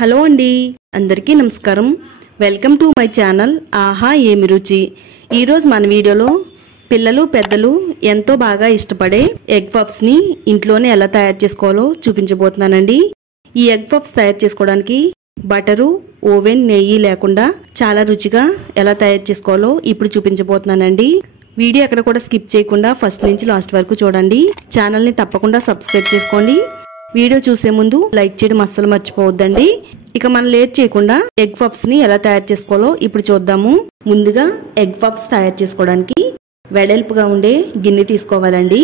Hello అండి, అందరికీ నమస్కారం. వెల్కమ్ టు మై ఛానల్ ఆహా ఏమి రుచి. ఈరోజు మన వీడియోలో పిల్లలు పెద్దలు ఎంతో బాగా ఇష్టపడే ఎగ్ పఫ్స్ని ఇంట్లోనే ఎలా తయారు చేసుకోవాలో చూపించబోతున్నానండి. ఈ ఎగ్ పఫ్స్ తయారు చేసుకోవడానికి బటరు, ఓవెన్, నెయ్యి లేకుండా చాలా రుచిగా ఎలా తయారు చేసుకోవాలో ఇప్పుడు చూపించబోతున్నానండి. వీడియో ఎక్కడ కూడా స్కిప్ చేయకుండా ఫస్ట్ నుంచి లాస్ట్ వరకు చూడండి. ఛానల్ని తప్పకుండా సబ్స్క్రైబ్ చేసుకోండి. వీడియో చూసే ముందు లైక్ చేయడం అస్సలు మర్చిపోవద్దండి. ఇక మనం లేట్ చేయకుండా ఎగ్ పఫ్స్ ని ఎలా తయారు చేసుకోవాలో ఇప్పుడు చూద్దాము. ముందుగా ఎగ్ పఫ్స్ తయారు చేసుకోవడానికి వెడల్పుగా ఉండే గిన్నె తీసుకోవాలండి.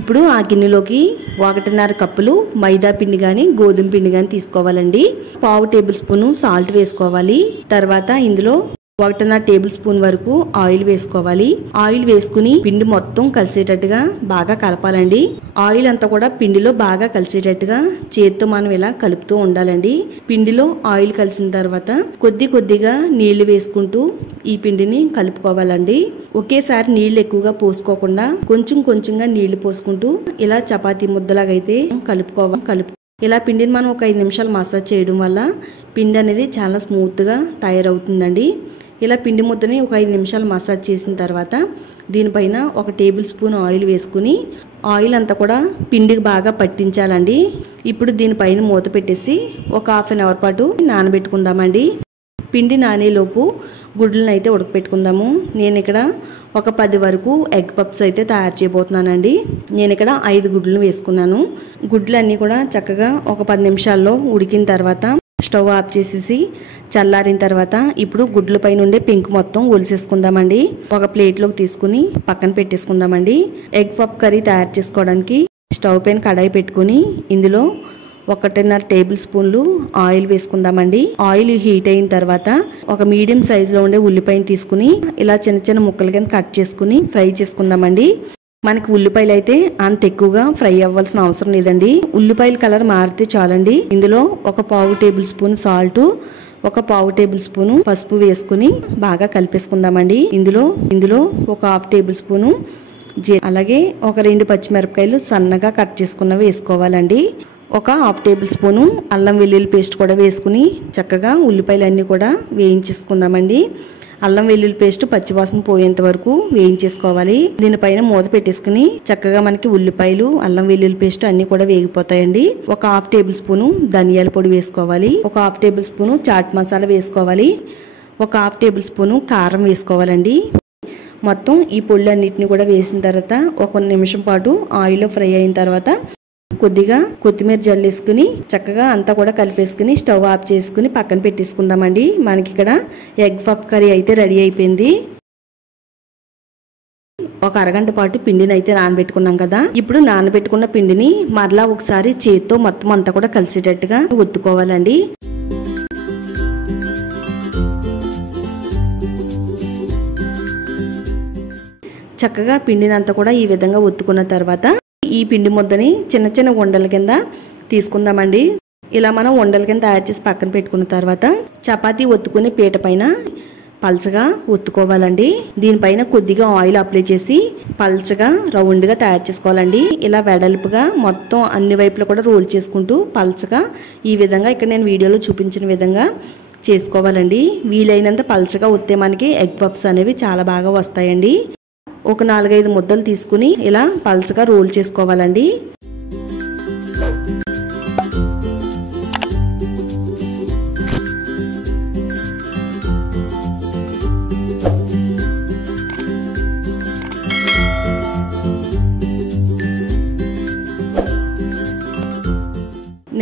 ఇప్పుడు ఆ గిన్నెలోకి 1.5 కప్పులు మైదా పిండి గాని గోధుమ పిండి గాని తీసుకోవాలండి. 1/2 టేబుల్ స్పూన్ సాల్ట్ వేసుకోవాలి. తర్వాత ఇందులో 1.5 టేబుల్ స్పూన్ వరకు ఆయిల్ వేసుకోవాలి. ఆయిల్ వేసుకుని పిండి మొత్తం కలిసేటట్టుగా బాగా కలపాలండి. ఆయిల్ అంతా కూడా పిండిలో బాగా కలిసేటట్టుగా చేతితో మనం ఇలా కలుపుతూ ఉండాలండి. పిండిలో ఆయిల్ కలిసిన తర్వాత కొద్దిగా నీళ్లు వేసుకుంటూ ఈ పిండిని కలుపుకోవాలండి. ఒకేసారి నీళ్లు ఎక్కువగా పోసుకోకుండా కొంచెంగా నీళ్లు పోసుకుంటూ ఇలా చపాతీ ముద్దలాగా అయితే కలుపుకోవాలి. ఇలా పిండిని మనం ఒక 5 నిమిషాలు మసాజ్ చేయడం వల్ల పిండి అనేది చాలా స్మూత్గా తయారవుతుందండి. ఇలా పిండి ముద్దని ఒక 5 నిమిషాలు మసాజ్ చేసిన తర్వాత దీనిపైన 1 టేబుల్ స్పూన్ ఆయిల్ వేసుకుని ఆయిల్ అంతా కూడా పిండికి బాగా పట్టించాలండి. ఇప్పుడు దీనిపైన మూత పెట్టేసి ఒక హాఫ్ అన్ అవర్ పాటు నానబెట్టుకుందామండి. పిండి నానేలోపు గుడ్లను అయితే ఉడకపెట్టుకుందాము. నేను ఇక్కడ ఒక 10 వరకు ఎగ్ పఫ్స్ అయితే తయారు చేయబోతున్నానండి. నేను ఇక్కడ 5 గుడ్లను వేసుకున్నాను. గుడ్లన్నీ కూడా చక్కగా ఒక 10 నిమిషాల్లో ఉడికిన తర్వాత స్టవ్ ఆఫ్ చేసేసి చల్లారిన తర్వాత ఇప్పుడు గుడ్ల పైన ఉండే పెంకు మొత్తం ఒలిసేసుకుందామండి. ఒక ప్లేట్లోకి తీసుకుని పక్కన పెట్టేసుకుందామండి. ఎగ్ పఫ్ కర్రీ తయారు చేసుకోవడానికి స్టవ్ పైన కడాయి పెట్టుకుని ఇందులో 1.5 టేబుల్ స్పూన్లు ఆయిల్ వేసుకుందామండి. ఆయిల్ హీట్ అయిన తర్వాత ఒక మీడియం సైజులో ఉండే ఉల్లిపాయను తీసుకుని ఇలా చిన్న ముక్కలు కింద కట్ చేసుకుని ఫ్రై చేసుకుందామండి. మనకి ఉల్లిపాయలు అయితే అంత ఎక్కువగా ఫ్రై అవ్వాల్సిన అవసరం లేదండి. ఉల్లిపాయల కలర్ మారితే చాలండి. ఇందులో ఒక 1/2 టేబుల్ స్పూన్ సాల్ట్, ఒక 1/2 టేబుల్ స్పూన్ పసుపు వేసుకుని బాగా కలిపేసుకుందామండి. ఇందులో ఒక 1/2 టేబుల్ స్పూను అలాగే ఒక 2 పచ్చిమిరపకాయలు సన్నగా కట్ చేసుకున్నవి వేసుకోవాలండి. ఒక 1/2 టేబుల్ స్పూను అల్లం వెల్లుల్లి పేస్ట్ కూడా వేసుకుని చక్కగా ఉల్లిపాయలన్నీ కూడా వేయించేసుకుందామండి. అల్లం వెల్లుల్లి పేస్ట్ పచ్చివాసన పోయేంత వరకు వేయించేసుకోవాలి. దీనిపైన మూత పెట్టేసుకుని చక్కగా మనకి ఉల్లిపాయలు, అల్లం వెల్లుల్లి పేస్ట్ అన్ని కూడా వేగిపోతాయండి. ఒక 1/2 టేబుల్ స్పూను ధనియాల పొడి వేసుకోవాలి. ఒక 1/2 టేబుల్ స్పూను చాట్ మసాలా వేసుకోవాలి. ఒక 1/2 టేబుల్ స్పూను కారం వేసుకోవాలండి. మొత్తం ఈ పొళ్ళన్నిటిని కూడా వేసిన తర్వాత ఒక నిమిషం పాటు ఆయిల్లో ఫ్రై అయిన తర్వాత కొద్దిగా కొత్తిమీర జల్లేసుకుని చక్కగా అంతా కూడా కలిపేసుకుని స్టవ్ ఆఫ్ చేసుకుని పక్కన పెట్టేసుకుందామండి. మనకి ఇక్కడ ఎగ్ పఫ్ కర్రీ అయితే రెడీ అయిపోయింది. ఒక అరగంట పాటు పిండిని అయితే నానబెట్టుకున్నాం కదా. ఇప్పుడు నానబెట్టుకున్న పిండిని మరలా ఒకసారి చేతితో మొత్తం అంతా కూడా కలిసేటట్టుగా ఒత్తుకోవాలండి. చక్కగా పిండిని అంతా కూడా ఈ విధంగా ఒత్తుకున్న తర్వాత ఈ పిండి ముద్దని చిన్న ఉండల కింద తీసుకుందామండి. ఇలా మనం ఉండల కింద తయారు చేసి పక్కన పెట్టుకున్న తర్వాత చపాతీ ఒత్తుకునే పీట పైన పల్చగా ఒత్తుకోవాలండి. దీనిపైన కొద్దిగా ఆయిల్ అప్లై చేసి పల్చగా రౌండ్గా తయారు చేసుకోవాలండి. ఇలా వెడల్పుగా మొత్తం అన్ని వైపులా కూడా రోల్ చేసుకుంటూ పల్చగా ఈ విధంగా ఇక్కడ నేను వీడియోలో చూపించిన విధంగా చేసుకోవాలండి. వీలైనంత పల్చగా ఒత్తే మనకి ఎగ్ పఫ్స్ అనేవి చాలా బాగా వస్తాయండి. ఒక 4-5 ముద్దలు తీసుకుని ఇలా పల్చగా రోల్ చేసుకోవాలండి.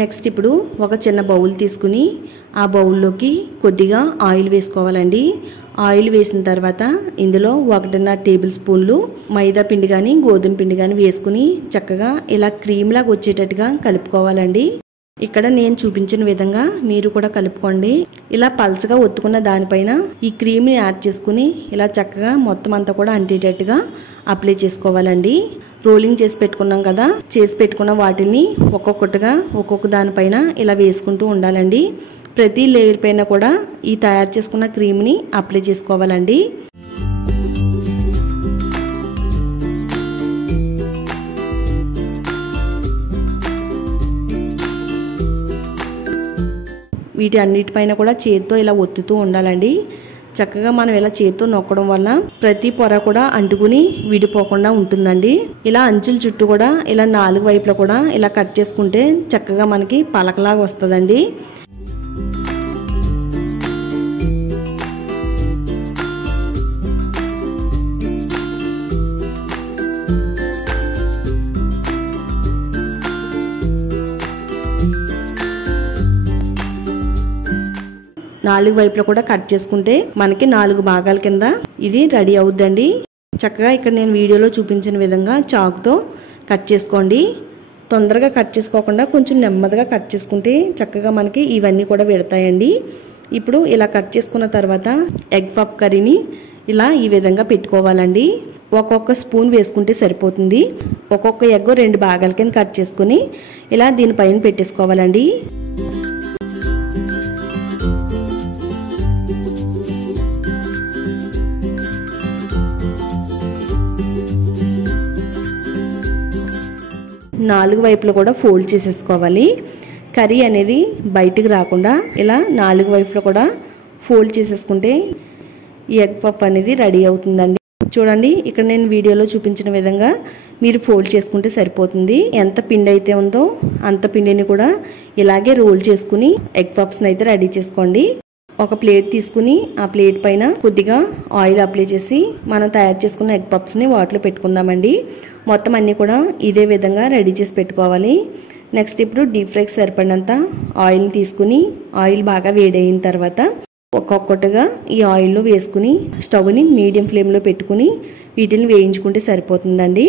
నెక్స్ట్ ఇప్పుడు ఒక చిన్న బౌల్ తీసుకుని ఆ బౌల్లోకి కొద్దిగా ఆయిల్ వేసుకోవాలండి. ఆయిల్ వేసిన తర్వాత ఇందులో 1.5 టేబుల్ స్పూన్లు మైదా పిండి కానీ గోధుమ పిండి కానీ వేసుకుని చక్కగా ఇలా క్రీమ్ లాగా వచ్చేటట్టుగా కలుపుకోవాలండి. ఇక్కడ నేను చూపించిన విధంగా మీరు కూడా కలుపుకోండి. ఇలా పల్చగా ఒత్తుకున్న దానిపైన ఈ క్రీమ్ని యాడ్ చేసుకుని ఇలా చక్కగా మొత్తం అంతా కూడా అంటేటట్టుగా అప్లై చేసుకోవాలండి. రోలింగ్ చేసి పెట్టుకున్నాం కదా, చేసి పెట్టుకున్న వాటిని ఒక్కొక్కటిగా ఒక్కొక్క దానిపైన ఇలా వేసుకుంటూ ఉండాలండి. ప్రతి లేయర్ పైన కూడా ఈ తయారు చేసుకున్న క్రీమ్ని అప్లై చేసుకోవాలండి. వీటి అన్నిటిపైన కూడా చేతితో ఇలా ఒత్తుతూ ఉండాలండి. చక్కగా మనం ఇలా చేతితో నొక్కడం వల్ల ప్రతి పొర కూడా అంటుకుని విడిపోకుండా ఉంటుందండి. ఇలా అంచుల చుట్టూ కూడా ఇలా 4 వైపులా కూడా ఇలా కట్ చేసుకుంటే చక్కగా మనకి పలకలాగా వస్తుందండి. నాలుగు వైపులా కూడా కట్ చేసుకుంటే మనకి 4 భాగాల కింద ఇది రెడీ అవుద్దండి. చక్కగా ఇక్కడ నేను వీడియోలో చూపించిన విధంగా చాకుతో కట్ చేసుకోండి. తొందరగా కట్ చేసుకోకుండా కొంచెం నెమ్మదిగా కట్ చేసుకుంటే చక్కగా మనకి ఇవన్నీ కూడా పెడతాయండి. ఇప్పుడు ఇలా కట్ చేసుకున్న తర్వాత ఎగ్ పఫ్ కర్రీని ఇలా ఈ విధంగా పెట్టుకోవాలండి. ఒక్కొక్క స్పూన్ వేసుకుంటే సరిపోతుంది. ఒక్కొక్క ఎగ్ 2 భాగాల కింద కట్ చేసుకుని ఇలా దీనిపైన పెట్టేసుకోవాలండి. నాలుగు వైపులా కూడా ఫోల్డ్ చేసేసుకోవాలి. కర్రీ అనేది బయటికి రాకుండా ఇలా 4 వైపులా కూడా ఫోల్డ్ చేసేసుకుంటే ఈ ఎగ్ పఫ్ అనేది రెడీ అవుతుందండి. చూడండి ఇక్కడ నేను వీడియోలో చూపించిన విధంగా మీరు ఫోల్డ్ చేసుకుంటే సరిపోతుంది. ఎంత పిండి అయితే ఉందో అంత పిండిని కూడా ఇలాగే రోల్ చేసుకుని ఎగ్ పఫ్స్ని అయితే రెడీ చేసుకోండి. ఒక ప్లేట్ తీసుకుని ఆ ప్లేట్ పైన కొద్దిగా ఆయిల్ అప్లై చేసి మనం తయారు చేసుకున్న ఎగ్ పఫ్స్ని వాటిలో పెట్టుకుందామండి. మొత్తం అన్నీ కూడా ఇదే విధంగా రెడీ చేసి పెట్టుకోవాలి. నెక్స్ట్ ఇప్పుడు డీప్ ఫ్రైకి సరిపడినంత ఆయిల్ని తీసుకుని ఆయిల్ బాగా వేడైన తర్వాత ఒక్కొక్కటిగా ఈ ఆయిల్లో వేసుకుని స్టవ్ని మీడియం ఫ్లేమ్లో పెట్టుకుని వీటిని వేయించుకుంటే సరిపోతుందండి.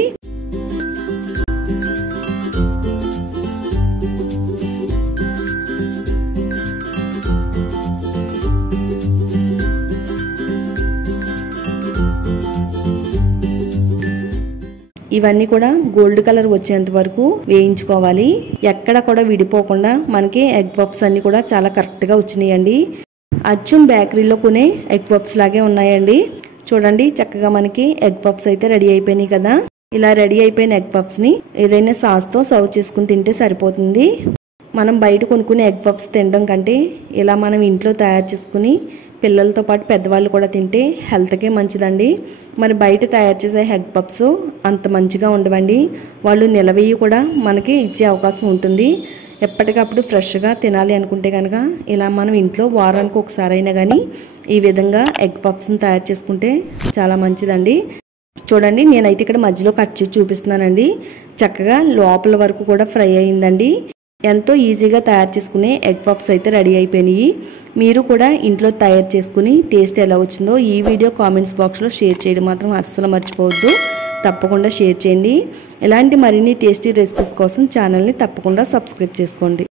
ఇవన్నీ కూడా గోల్డ్ కలర్ వచ్చేంత వరకు వేయించుకోవాలి. ఎక్కడ కూడా విడిపోకుండా మనకి ఎగ్ పఫ్స్ అన్ని కూడా చాలా కరెక్ట్గా వచ్చినాయండి. అచ్చం బేకరీలో కొనే ఎగ్ పఫ్స్ లాగే ఉన్నాయండి. చూడండి చక్కగా మనకి ఎగ్ పఫ్స్ అయితే రెడీ అయిపోయినాయి కదా. ఇలా రెడీ అయిపోయిన ఎగ్ పఫ్స్ని ఏదైనా సాస్తో సర్వ్ చేసుకుని తింటే సరిపోతుంది. మనం బయట కొనుక్కునే ఎగ్ పఫ్స్ తినడం కంటే ఇలా మనం ఇంట్లో తయారు చేసుకుని పిల్లలతో పాటు పెద్దవాళ్ళు కూడా తింటే హెల్త్కే మంచిదండి. మరి బయట తయారు చేసే ఎగ్ పఫ్స్ అంత మంచిగా ఉండవండి. వాళ్ళు నిలవేయి కూడా మనకి ఇచ్చే అవకాశం ఉంటుంది. ఎప్పటికప్పుడు ఫ్రెష్గా తినాలి అనుకుంటే కనుక ఇలా మనం ఇంట్లో వారానికి ఒకసారి అయినా కానీ ఈ విధంగా ఎగ్ పఫ్స్ని తయారు చేసుకుంటే చాలా మంచిదండి. చూడండి నేనైతే ఇక్కడ మధ్యలో కట్ చేసి చూపిస్తున్నానండి. చక్కగా లోపల వరకు కూడా ఫ్రై అయిందండి. ఎంతో ఈజీగా తయారు చేసుకునే ఎగ్ పఫ్స్ అయితే రెడీ అయిపోయినాయి. మీరు కూడా ఇంట్లో తయారు చేసుకుని టేస్ట్ ఎలా వచ్చిందో ఈ వీడియో కామెంట్స్ బాక్స్లో షేర్ చేయడం మాత్రం అస్సలు మర్చిపోవద్దు. తప్పకుండా షేర్ చేయండి. ఇలాంటి మరిన్ని టేస్టీ రెసిపీస్ కోసం ఛానల్ని తప్పకుండా సబ్స్క్రైబ్ చేసుకోండి.